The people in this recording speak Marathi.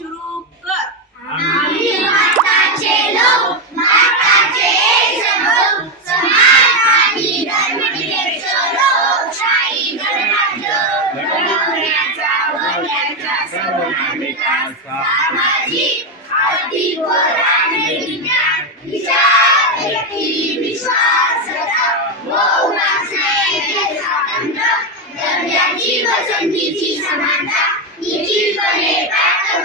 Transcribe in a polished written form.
सुरू कर. आम्ही भारताचे लोक, भारताचे सर्व समाजवादी धर्मनिरपेक्ष लोकशाही गणराज्य घडवण्याचा व त्याचा सर्वांगीण विकास सामाजिक, आर्थिक व राजनैतिक ज्ञान, विचार, व्यक्ती, विश्वास, सत्ता व उपासनेचे स्वातंत्र्य, दर्जाची व संधीची समानता निश्चितपणे प्राप्त